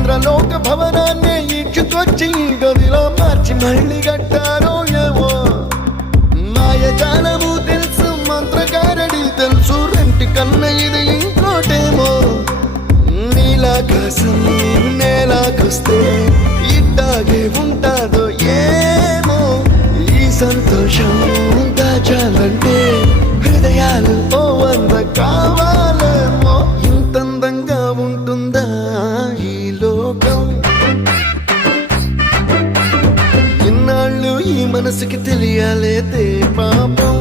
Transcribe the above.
ఇంద్రలోక భవనాన్ని ఈడ్చుకొచ్చి గదిలో మార్చి మళ్ళీ కట్టారో ఏమో మాయజాలము తెలుసు మంత్రగారడి తెలుసు రెంటి కన్న ఇది ఇంకోటేమో నీలాకాశం నేలాకొస్తే ఇట్టాగే ఉంటాదో ఏమో ఈ సంతోషం దాచాలంటే హృదయాలు ఓ వంద కావాలేమో ఇంతందంగా ఉంటుందా ఈ లోకం ఇన్నాళ్ళు ఈ మనసుకి తెలియాలేదే పాపం